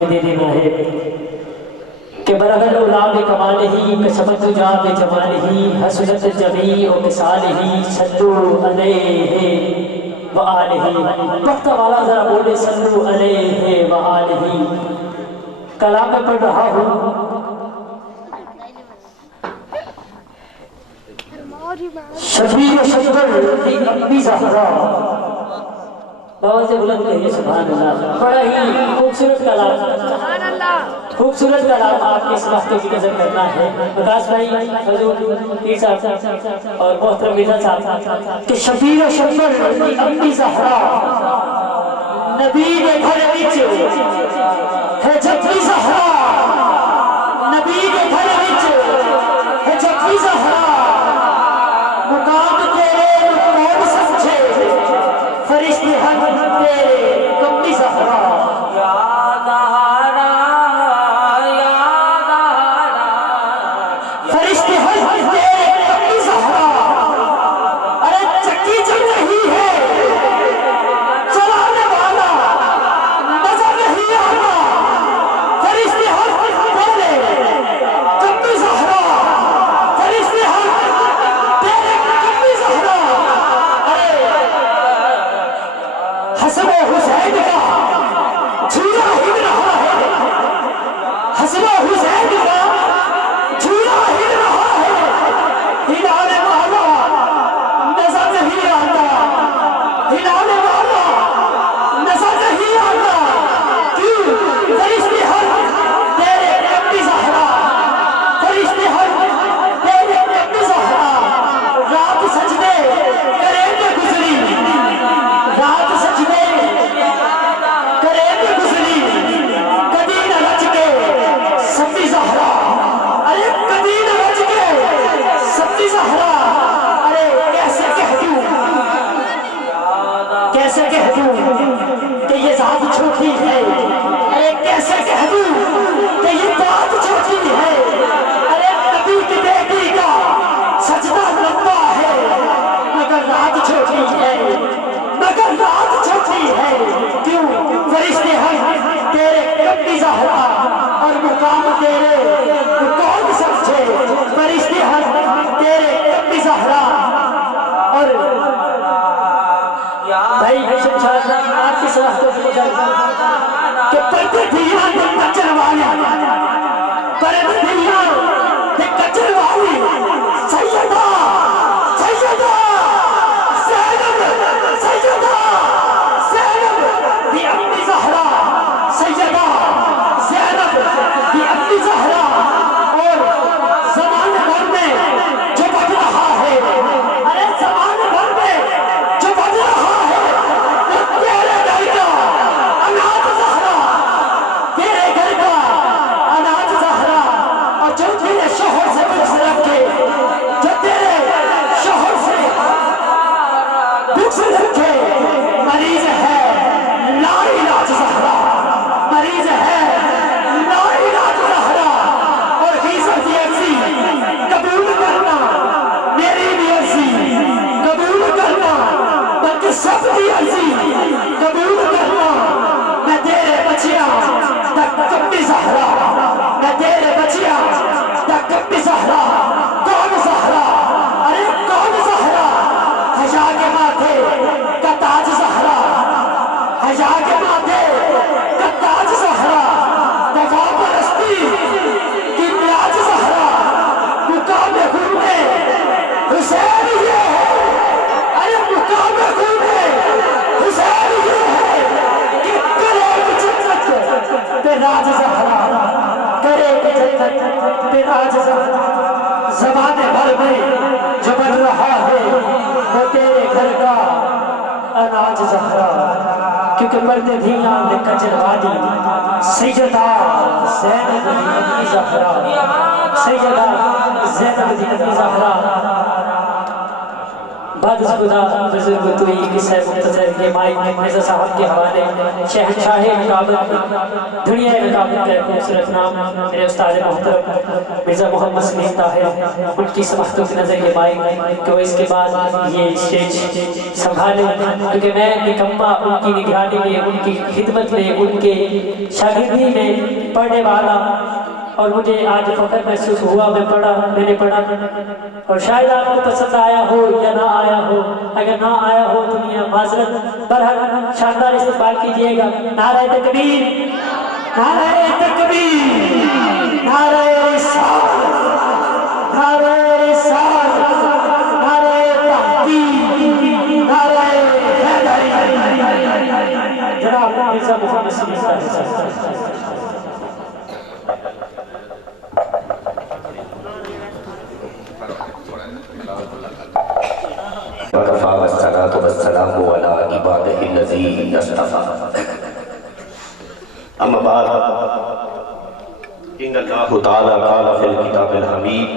دے دینا ہے کہ برغل اولاد کمال ہی کشمت جاب جمال ہی حسنت جمیع و مثال ہی صلو علیہ وآلہ وقت والا ذرا بولے صلو علیہ وآلہ کلام میں پڑھ رہا ہوں شفیع شکر دی امی زہرا بہت سے بلند کہیے سبحان اللہ بڑا ہی خوبصورت کلام خوبصورت کلام آپ کے اس وقت کی نظر کرنا ہے وکاس بھائی حضور پیر صاحب اور محترم مرزا صاحب کہ شفیع شکر دی امی زہرا نبی کے گھر وچ ہے جتنی زہرا نبی کے گھر وچ ہے جتنی زہرا مقام تیرے کون سمجھے فرشتے ہم تیرے کمی زہرا یا زہرا یا زہرا فرشتے ہم تیرے کمی زہرا ارے چکی چل رہی ہے چلانے والا نظر نہیں آتا فرشتے ہم تیرے کمی زہرا فرشتے ہم تیرے کمی زہرا حسن حسین کا جھولا ہل رہا ہے حسن حسین کا جھولا ہل رہا ہے ہلانے والا نظر نہیں آتا ہلانے والا نظر نہیں آتا کیوں فرشتے ہم تیرے کمی زہرا فرشتے ہم تیرے کمی زہرا رات سجدے کریں گے گزری رات سجدے کریں گے گزری کبھی نہ رچ کے سبی زہرا ارے کبھی نہ رچ کے سبی زہرا ارے کیسے کہہ دوں کیسے کہہ دوں کہ یہ ذات چھوٹی ہے ارے کیسے کہہ دوں کہ یہ بات چھوٹی ہے ارے نبی کی بیٹی کا سجدہ لمبا ہے مگر رات چھوٹی ہے مگر رات چھوٹی ہے کیوں فرشتے ہم تیرے کمی زہرا اور مقام تیرے کون سمجھے فرشتے ہم تیرے کمی زہرا اور بھائی حسن شاہ صاحب آپ کی صلاحتوں کی کہ پردے دھیاں دے کچر والی پردے دھیاں دے کچر والی سیدہ سیدہ زینب سیدہ زینب دی امی زہرا سیدہ زینب دی امی زہرا اور زمان بھر میں جو بڑھ رہا ہے ارے زمان بھر میں جو بڑھ رہا ہے وہ تیرے گھر کا اناج زہرا تیرے گھر کا اناج زہرا اور جو تیرے شوہر سے بغض رکھے جو تیرے شوہر سے بغض رکھے مریض ہے لا علاج زہرا مریض ہے لا علاج زہرا اور حیثیت کی عرضی قبول کرنا میری بھی عرضی قبول کرنا بلکہ سب کی عرضی قبول کرنا میں تیرے بچیاں تک کمی زہرا میں تیرے بچیاں تک کمی زہرا کون زہرا ارے کون زہرا حجا کے ماتھے کا تاج زہرا حجا کے ماتھے کا تاج زہرا وفا پرستی کی میاج زہرا مقام خون حسین یہ ہے ارے مقام خون حسین یہ ہے کہ کرے گی جنت پہ راج زہرا کرے گی جنت پہ راج زہرا زمانے بھر میں جو بن رہا ہے وہ تیرے گھر کا اناج زہرا کیونکہ پردے دھیاں دے کچر والی سیدہ زینب دی امی زہرا سیدہ زینب دی امی زہرا بعد از خدا بزرگ توئی قصہ مختصر یہ مائک مرزا صاحب کے حوالے شہنشاہ نقابت دنیا نقابت کا خوبصورت نام میرے استاد محترم مرزا محمد سلیم طاہر ان کی سماحتوں کی نظر یہ مائک کہ وہ اس کے بعد یہ اسٹیج سنبھالے کیونکہ میں نکمہ ان کی نگرانی میں ان کی خدمت میں ان کے شاگردی میں پڑھنے والا اور مجھے آج فخر محسوس ہوا میں نے پڑھا اور شاید آپ کو پسند آیا ہو یا نہ آیا ہو اگر نہ آیا ہو تو میاں معذرت برحق شاندار استقبال کیجئے گا نعرہ تکبیر نعرہ تکبیر نعرہ رسالت نعرہ رسالت نعرہ تحقیق نعرہ حیدری جناب مرزا محمد سلیم طاہر وَكَفَى وَالصَّلَاةُ وَالسَّلَامُ عَلَىٰ عِبَادِهِ الَّذِينَ اصْطَفَىٰ أما بعد إن الله تعالى قال في الكتاب الحميد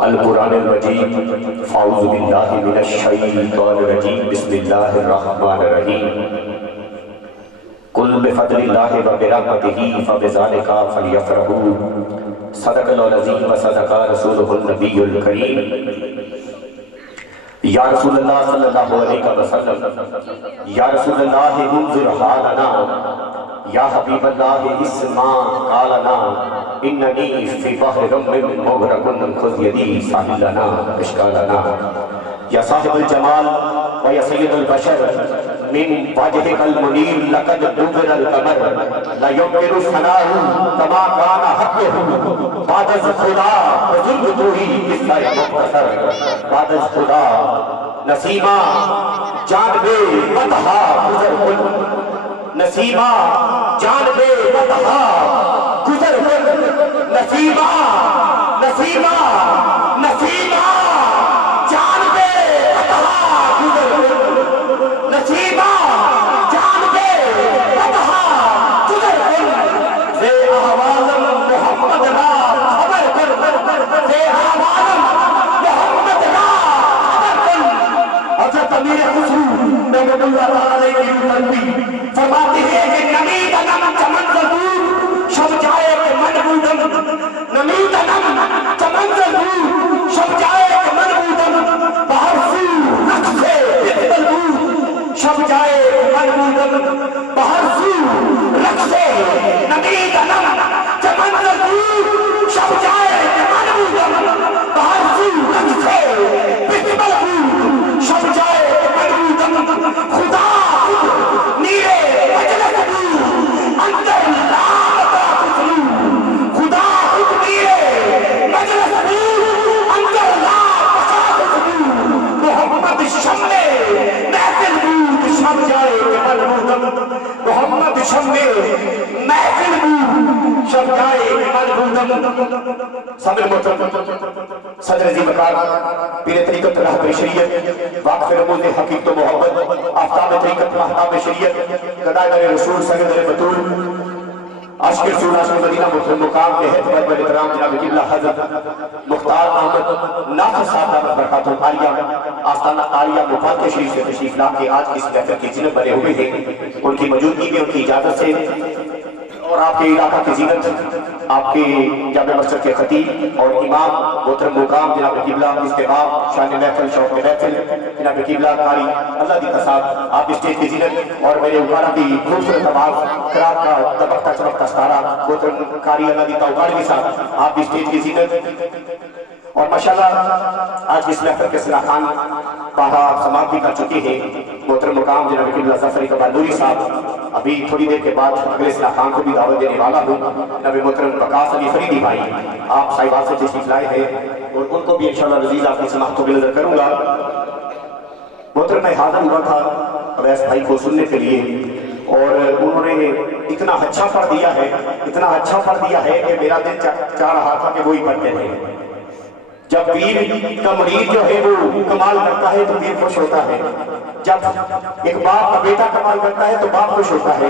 القرآن المجيد فأعوذ بالله من الشيطان الرجيم بسم الله الرحمن الرحيم قل بفضل الله وبرحمته فبذلك فليفرحوا صدق الله العظيم وصدق رسوله النبي الكريم یا رسول اللہ صلی اللہ علیہ وسلم یا رسول اللہ انظر حالنا یا حبیب اللہ اسمع قالنا اننی فی بحر من مغرق خذ یدی ساحلنا اشکالنا یا صاحب الجمال و یا سید البشر من وجهك المنیر لقد دبر القمر لا يمكن ثناء كما كان حقه بعد از خدا بزرگ تو ہی قصہ مختصر بعد از خدا نسیمہ جان بے بطہا گزر کن نسیمہ جان بے بطہا گزر کن نسیمہ نسیمہ نسیمہ جان بے بطہا گزر کن نسیمہ جان بے بطہا گزر کن زے احوالم محمد را خبر کن زے احوالم محمد را خبر کن حضرت امیر خسرو رحمۃ اللہ علیہ کی تنبیہ فرماتے ہیں کہ نمی دنم چمن زدور شب جائے کہ من بودم نمی دنم چمن زدور شب جائے کہ من بودم بہر سو رکھ سے بہتل بود شب جائے کہ من بودم بہر سو رکھ سے نمی دنم چمن زدور شب جائے کہ من بودم بہر سو رکھ سے بہتل بود شب جائے کہ من بودم خدا نیرے مجلس بود اندر لامتا کسلو خدا خود نیرے مجلس بود اندر لامتا کسلو محمد شمع محفل بود شب جائے کہ من بودم محمد شمع محفل بود شب جائے کہ من بودم صدر محترم صدر عظیم اکار پیر طریقت رہبر شریعت واقف رموز حقیقت و محبت آفتاب طریقت محتاب شریعت گدائے در رسول سید در بطول عاشق رسول عاشق مدینہ محترم مقام کے حتبت بل احترام جناب قبلہ حضرت مختار احمد ناصر صاحب دامت برکاتہ عالیہ آستانہ عالیہ مفاد کے شریف سے تشریف لا کے آج اس محفل کی زینت بنے ہوئے ہیں ان کی موجودگی میں ان کی اجازت سے اور آپ کے علاقہ کی زینت آپ کے جامع مسجد کے خطیب اور امام محترم مقام جناب قبلہ استحباب شان محفل شوق محفل جناب قبلہ قاری اللہ دی قصاب آپ اسٹیج کی زینت اور میرے اکارہ کی خوبصورت آواز خراب کا دبکتا چمکتا ستارہ محترم قاری اللہ دی توقار کے ساتھ آپ اسٹیج کی زینت اور ماشاءاللہ آج اس محفل کے سلاخان پاہا سماعت بھی کر چکے ہیں محترم مقام جناب قبلہ ظفر اقبال نوری صاحب ابھی تھوڑی دیر کے بعد اگلے سلاخان کو بھی دعوت دینے والا ہوں جناب محترم وقاص علی فریدی بھائی آپ صاحبات سے تشریف لائے ہیں اور ان کو بھی انشاءاللہ عزیز آپ کی سماعتوں میں نظر کروں گا محترم میں حاضر ہوا تھا اویس بھائی کو سننے کے لیے اور انہوں نے اتنا اچھا پڑھ دیا ہے اتنا اچھا پڑھ دیا ہے کہ میرا دل چاہ رہا تھا کہ وہی پڑھتے رہے جب پیر کا مرید جو ہے وہ کمال کرتا ہے تو پیر خوش ہوتا ہے، جب ایک باپ کا بیٹا کمال کرتا ہے تو باپ خوش ہوتا ہے،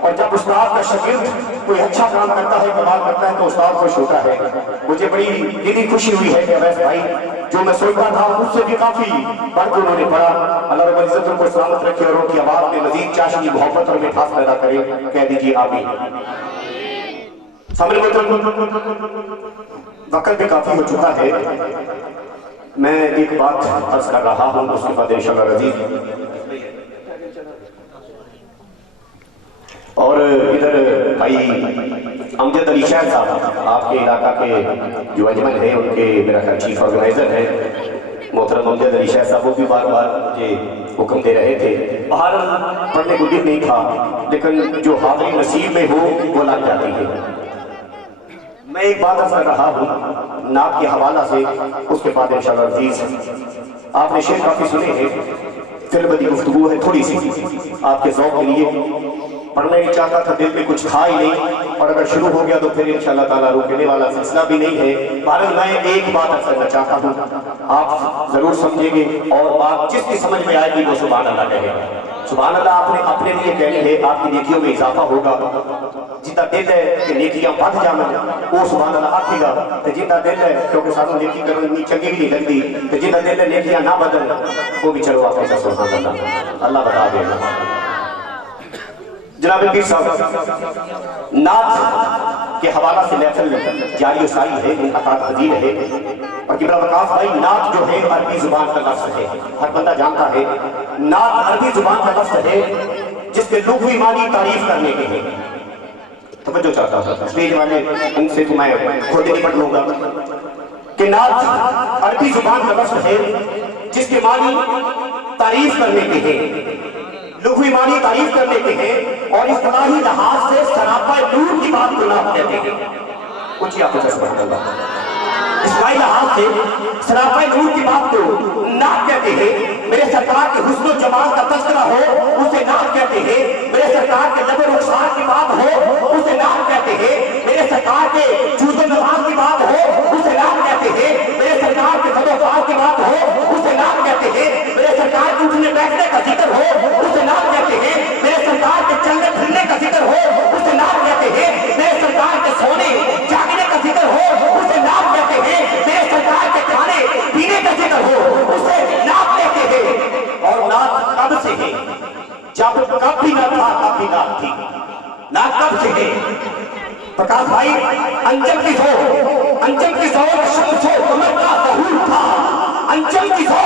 اور جب استاد کا شاگرد کوئی اچھا کام کرتا ہے کمال کرتا ہے تو استاد خوش ہوتا ہے۔ مجھے بڑی دلی خوشی ہوئی ہے کہ اویس بھائی جو میں سوچتا تھا اس سے بھی کافی بڑھ کے انہوں نے پڑھا۔ اللہ رب العزت ان کو سلامت رکھے اور ان کی آواز میں مزید چاشنی محبت اور مٹھاس پیدا کرے، کہہ دیجیے آمین۔ سامنے وقت بھی کافی ہو چکا ہے، میں ایک بات عرض کر رہا ہوں، اس کے بعد انشاءاللہ عزیز اور ادھر بھائی امجد علی شاہ صاحب آپ کے علاقہ کے جو اجمل ہیں ان کے میرا خیال چیف آرگنائزر ہیں محترم امجد علی شاہ صاحب، وہ بھی بار بار مجھے حکم دے رہے تھے، باہر پڑھنے کو دل نہیں تھا لیکن جو حاضری نصیب میں ہو وہ لگ جاتی ہے۔ میں ایک بات عرض کر رہا ہوں نعت کے حوالہ سے، اس کے بعد انشاءاللہ عزیز آپ نے شعر کافی سنے ہیں، پھر بدی گفتگو ہے تھوڑی سی آپ کے ذوق کے لیے، پڑھنا نہیں چاہتا تھا، دل میں کچھ تھا ہی نہیں، اور اگر شروع ہو گیا تو پھر انشاءاللہ تعالیٰ روکنے والا سلسلہ بھی نہیں ہے۔ بہرحال میں ایک بات عرض کرنا چاہتا ہوں، آپ ضرور سمجھیں گے اور بات جس کی سمجھ میں آئے گی وہ سبحان اللہ کہے گا۔ سبحان اللہ آپ نے اپنے لیے کہنی ہے، آپ کی نیکیوں میں اضافہ ہوگا۔ جتنا دل ہے کہ نیکیاں بڑھ جانا وہ سبحان اللہ آکھے گا، کہ جتنا دل ہے کیونکہ ساتھوں نیکی کرنی چنگی بھی نہیں لگتی، کہ جتنا دل ہے نیکیاں نہ بدل وہ بھی چلو آپ ایسا سبحان اللہ، اللہ بتا دے گا۔ جناب پیر صاحب نعت کے حوالہ سے محفل جاری و ساری ہے، انعقاد پذیر ہے، اور کبرا وقاف بھائی نعت جو ہے عربی زبان کا لفظ ہے، ہر بندہ جانتا ہے نعت عربی زبان کا لفظ ہے جس کے لغوی معنی تعریف کرنے کے ہیں۔ توجہ چاہتا تھا اسٹیج والے ان سے تو میں خود نہیں پڑھ لوں گا کہ نعت عربی زبان کا لفظ ہے جس کے معنی تعریف کرنے کے ہیں، لغوی معنی تعریف کرنے کے ہیں، اور اصطلاحی لحاظ سے سراپا نور کی بات کو نعت کہتے ہیں۔ کچھ آپ کو سبحان اللہ، اصطلاحی لحاظ سے سراپا نور کی بات کو نعت کہتے ہیں۔ میرے سرکار کے حسن و جمال کا تذکرہ ہو اسے نعت کہتے ہیں، میرے سرکار کے لب و رخسار کی بات ہو اسے نعت کہتے ہیں، میرے سرکار کے جود و نواز کی بات ہو اسے نعت کہتے ہیں، میرے سرکار کے خد و فعال کی بات ہو اسے نعت کہتے ہیں، میرے سرکار کے اٹھنے بیٹھنے کا ذکر ہو اسے نعت کہتے ہیں، میرے سرکار کے چلنے پھرنے کا ذکر ہو اسے نعت کہتے ہیں، میرے سرکار کے سونے جاگنے کا ذکر ہو اسے نعت کہتے ہیں، میرے سرکار کے کھانے پینے کا ذکر ہو اسے نعت کہتے ہیں۔ اور نعت کب سے ہے؟ جب کب بھی نہ تھا تب بھی نعت تھی۔ نعت کب سے ہے؟ پرکاش بھائی انجم کی سو شمس ہو کمر کا ظہور تھا، انجم کی سو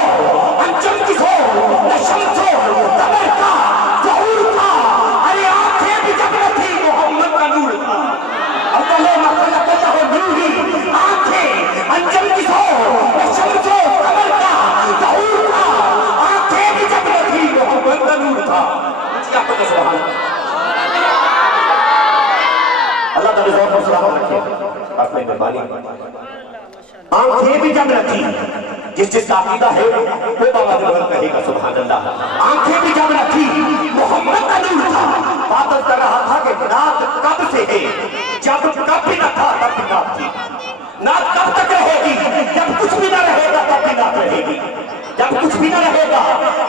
شمس ہو کمر کا ظہور تھا، ارے آنکھیں بھی جب نہ تھی محمد کا نور تھا، اللہ مخلق اللہ نوری، آنکھیں انجم کی سو شمس ہو کمر کا ظہور تھا، آنکھیں بھی جب نہ تھی محمد کا نور تھا۔ کیا پتہ سبحان اللہ تعالیٰ ذوق اور سلامت رکھے، آپ نے مہربانی۔ آنکھیں بھی جب نہ تھی، جس کا عقیدہ ہے وہ بابا جلال کہے گا سبحان اللہ۔ آنکھیں بھی جب نہ تھی محمد کا نور تھا۔ بات کر رہا تھا کہ نعت کب سے ہے؟ جب کب بھی نہ تھا تب بھی نعت تھی۔ نعت کب تک رہے گی؟ جب کچھ بھی نہ رہے گا تب بھی نعت رہے گی، جب کچھ بھی نہ رہے گا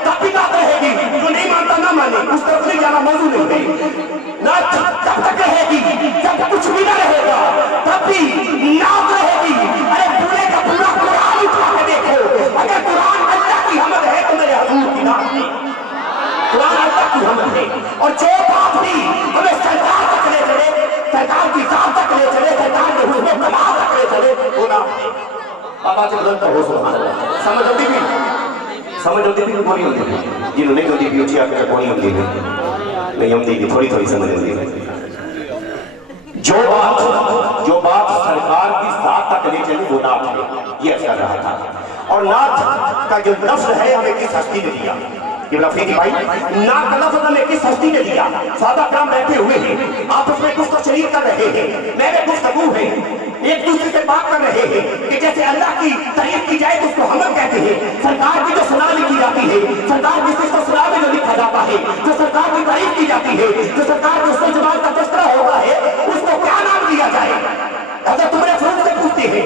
تب بھی نعت رہے گی۔ جو نہیں مانتا نہ مانے، اس طرف نہیں جانا، موضوع نہیں ہے۔ نعت کب تک رہے گی؟ جب کچھ بھی نہ رہے گا تب بھی نعت رہے گی۔ ارے پورے کا پورا قرآن اٹھا کے دیکھو، اگر قرآن اللہ کی حمد ہے تو میرے حضور کی نعت نہیں، قرآن اللہ کی حمد ہے۔ اور جو بات بھی ہمیں سرکار تک لے چلے، سرکار کی ذات تک لے چلے، سرکار کے حسن و کمال تک لے چلے، وہ نعت ہے۔ بابا سے بدل کر ہو سبحان اللہ۔ سمجھ ہوتی بھی کوئی ہوتی بھی، جنہوں نہیں ہوتی بھی اچھی آپ کا کوئی ہوتی بھی نہیں، ہم دیکھیں تھوڑی سمجھ ہوتی ہے۔ جو بات سرکار کی ذات تک لے چلی وہ نعت ہے، یہ اثر رہا تھا۔ اور نعت کا جو لفظ ہے ہمیں کس ہستی نے دیا؟ یہ لفظی بھائی نعت کا لفظ ہمیں کس ہستی نے دیا؟ صحابہ کرام بیٹھے ہوئے ہیں، آپس میں گفتگو شریک کر رہے ہیں، میرے گفتگو ہے، ایک دوسرے سے بات کر رہے ہیں کہ جیسے اللہ کی تعریف کی جائے تو اس کو حمد کہتے ہیں، سرکار کی جو ثنا لکھی جاتی ہے، سرکار کی صفت و ثنا میں جو لکھا جاتا ہے، جو سرکار کی تعریف کی جاتی ہے، جو سرکار کے حسن و جمال کا تذکرہ ہوتا ہے، اس کو کیا نام دیا جائے؟ حضرت عمر فاروق سے پوچھتے ہیں،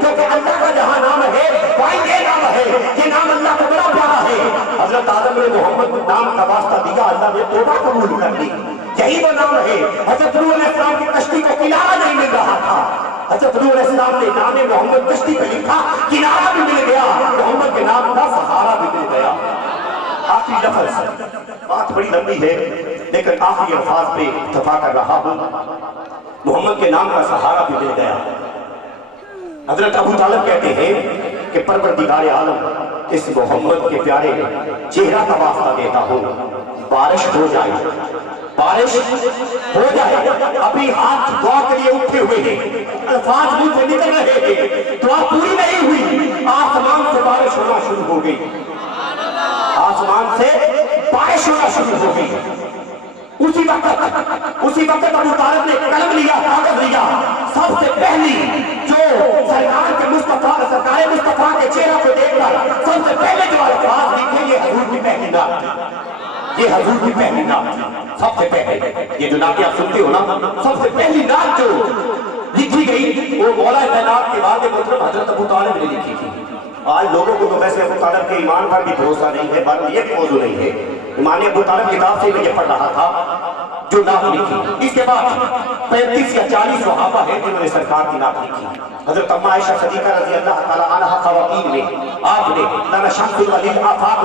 کیونکہ اللہ کا جہاں نام ہے وہاں یہ نام ہے, یہ نام اللہ کو بڑا پیارا ہے. حضرت آدم نے محمد نام کا واسطہ دیا, اللہ نے توبہ قبول کر لی, یہی وہ نام ہے. حضرت نوح علیہ السلام کی کشتی کو کنارہ نہیں مل رہا تھا, حضرت نوح علیہ السلام نے نام محمد کشتی پہ لکھا, کنارہ بھی مل گیا, محمد کے نام کا سہارا بھی مل گیا. آخری لفظ, بات بڑی لمبی ہے لیکن آخری الفاظ پہ اتفاق کر رہا ہوں. محمد کے نام کا سہارا بھی مل گیا. حضرت ابو طالب کہتے ہیں کہ پروردگار عالم اس محمد کے پیارے چہرہ کا واسطہ دیتا ہوں, بارش ہو جائے, بارش ہو جائے. ابھی ہاتھ دعا کے لیے اٹھے ہوئے ہیں, الفاظ منہ سے نکل رہے ہیں, دعا پوری نہیں ہوئی, آسمان سے بارش ہونا شروع ہو گئی, آسمان سے بارش ہونا شروع ہو گئی. اسی وقت ابو طالب نے قلم لیا, کاغذ لیا, سب سے پہلی جو سرکار کے مصطفیٰ, سرکار مصطفیٰ کے چہرہ کو دیکھ کر سب سے پہلے جو الفاظ لکھے, یہ حضور کی پہلی نعت تھی, یہ حضور کی پہلی نعت تھی. سب سے پہلے یہ جو نعتیں آپ سنتے ہو نا, سب سے پہلی نعت جو لکھی گئی وہ مولا کائنات کے بعد محترم حضرت ابو طالب نے لکھی تھی. آج لوگوں کو تو ویسے ابو طالب کے ایمان پر بھی بھروسہ نہیں ہے, بلکہ یہ بھی موضوع نہیں ہے. ایمان ابو طالب کتاب سے میں یہ پڑھ رہا تھا جو نعت لکھی. اس کے بعد 35 یا 40 صحابہ ہیں جنہوں نے سرکار کی نعت لکھی. حضرت اما عائشہ صدیقہ رضی اللہ تعالیٰ عنہ خواتین نے, آپ نے لانا شمس الولید آفاق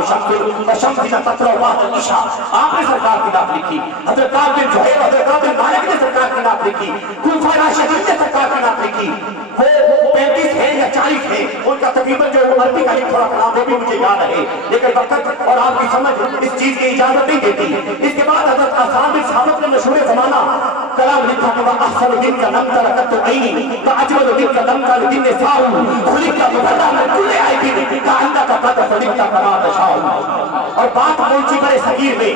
شمس تطلع بعد العشاء, آپ نے سرکار کی نعت لکھی. حضرت کعب بن زہیر, حضرت کعب بن مالک نے سرکار کی نعت لکھی. کوفہ راشدین نے سرکار کی نعت لکھی. وہ 35 ہیں یا 40 ہیں, ان کا تقریباً جو عربی کا تھوڑا کلام وہ بھی مجھے یاد ہے, لیکن وقت اور آپ کی سمجھ اس چیز کی اجازت نہیں دیتی. اس کے بعد حضرت آسان بن ثابت نے مشہور زمانہ کلام لکھا کہ وَأَحْسَنُ مِنْكَ لَمْ تَرَ قَطُّ عَيْنِي وَأَجْمَلُ مِنْكَ لَمْ تَلِدْ النِّسَاءُ خُلِقْتَ مُبَرَّأً مِنْ كُلِّ عَيْبٍ كَأَنَّكَ قَدْ خُلِقْتَ كَمَا تَشَاءُ. اور بات پہنچی برے صغیر میں,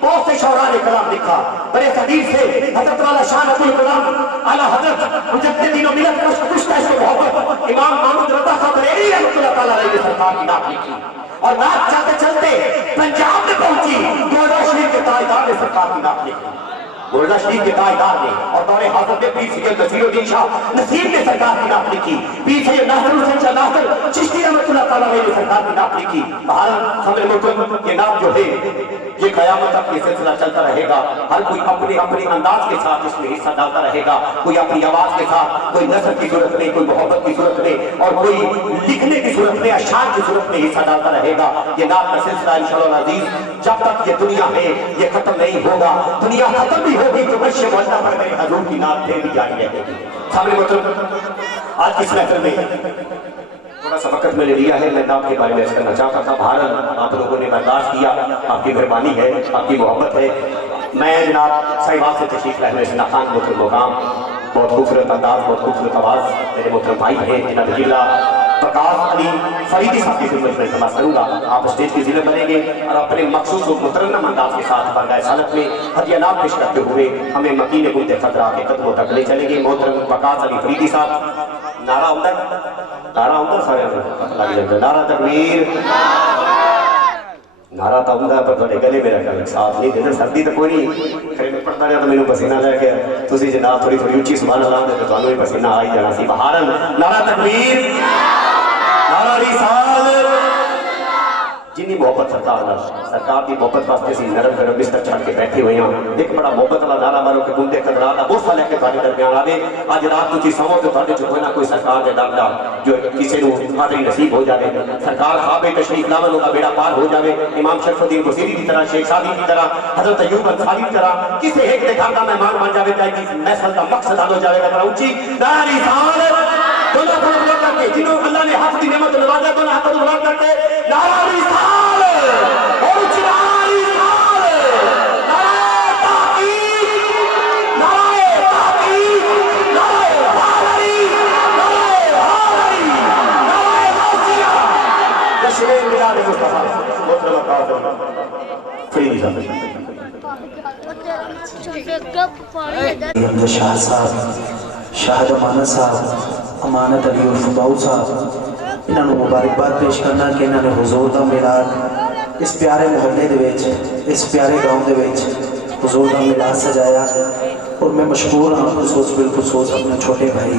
بہت سے شعراء نے کلام لکھا. برے صغیر سے حضرت والا شان ابو الکلام اعلیٰ حضرت مجددین و ملت کشت محبت امام محمد رضا خان بریلوی رحمۃ اللہ تعالیٰ علیہ نے سرکار کی نعت لکھی. اور نعت چلتے چلتے پنجاب میں پہنچی, گولڈا شریف کے تاجدار نے سرکار کی نعت لکھی. گولڈا شریف کے تاجدار نے اور دور حاضر میں پیر سید نصیر الدین شاہ نصیر نے سرکار کی نعت لکھی. پیر سید ناصر حسین شاہ ناصر چشتی رحمۃ اللہ تعالیٰ علیہ نے سرکار کی نعت لکھی. ہمارے ملک یہ نعت جو ہے یہ قیامت تک یہ سلسلہ چلتا رہے گا. ہر کوئی اپنے اپنے انداز کے ساتھ اس میں حصہ ڈالتا رہے گا, کوئی اپنی آواز کے ساتھ, کوئی نثر کی صورت میں, کوئی محبت کی صورت میں, اور کوئی لکھنے کی صورت میں, اشعار کی صورت میں حصہ ڈالتا رہے گا. یہ نعت کا سلسلہ انشاءاللہ العزیز جب تک یہ دنیا ہے یہ ختم نہیں ہوگا. دنیا ختم بھی ہوگی تو عرش معلیٰ پر میرے حضور کی نعت پھر بھی جاری رہے گی. سامنے محترم آج اس محفل میں تھوڑا سا وقت میں نے لیا ہے, میں نعت کے بارے میں کرنا چاہتا تھا. بہرحال آپ لوگوں نے برداشت کیا, آپ کی مہربانی ہے, آپ کی محبت ہے. میں جناب صاحبات سے تشریف لائے ہوئے سنا خان محترم مقام, بہت خوبصورت انداز, بہت خوبصورت آواز, میرے محترم بھائی ہیں جناب ضلع پرکاش علی فریدی صاحب کی خدمت میں التماس کروں گا. آپ اسٹیج کی ضلع بنیں گے اور اپنے مخصوص و مترنم انداز کے ساتھ بارگاہ سالت میں ہدیہ نام پیش کرتے ہوئے ہمیں مکین گلد خضرا کے قدموں تک لے چلیں گے. محترم پرکاش علی فریدی صاحب, نعرہ ہوتا سارے نعرہ تکبیر, نعرہ تو ہوتا ہے پر تھوڑے گلے میں رکھا ساتھ نہیں دینا. سردی تو کوئی نہیں, خیر میں پڑھتا رہا تو میں نے پسینہ لے کے تسی جناب تھوڑی تھوڑی اچھی سبحان اللہ دے تو تانوں ہی پسینہ آئی جانا سی. بہرحال نعرہ تکبیر, نعرہ رسالت. جنی محبت سرکار کی محبت واسطے سی نرم گرم بستر چھڑ کے بیٹھے ہوئے ہیں. ایک بڑا محبت والا نعرہ مارو کہ گندے قدرات بہت سا لے کے تھوڑے درمیان آوے. آج رات تجھی سمو تو تھوڑے جو کوئی نہ کوئی سرکار دے ڈاکٹا جو کسی نو حاضری نصیب ہو جاوے. سرکار خواب تشریف لاون کا بیڑا پار ہو جاوے. امام شرف الدین بصیری کی طرح, شیخ سعدی کی طرح, حضرت ایوب انصاری کی طرح کسی ایک دے گھر کا مہمان بن جاوے چاہے کہ محفل کا مقصد حل ہو جاوے گا. اونچی نعرہ رسالت دونوں کو بلند کر کے, جنہوں اللہ نے حق کی نعمت نوازا دونوں ہاتھوں کو بلند کر کے نعرہ رسالت, اونچی نعرہ رسالت, نعرہ تحقیق, نعرہ تحقیق, نعرہ حاضری, نعرہ حاضری, نعرہ غوثیہ. جشن میلاد مصطفیٰ محترم قاسم فریدی صاحب. حمد شاہ صاحب, شاہد امانت صاحب, امانت علی عرف باؤ صاحب, انہوں نے مبارکباد پیش کرنا کہ انہوں نے حضور دا میلاد اس پیارے محلے دے وچ, اس پیارے گاؤں دے وچ حضور دا میلاد سجایا. اور میں مشکور ہوں خصوص بالخصوص اپنے چھوٹے بھائی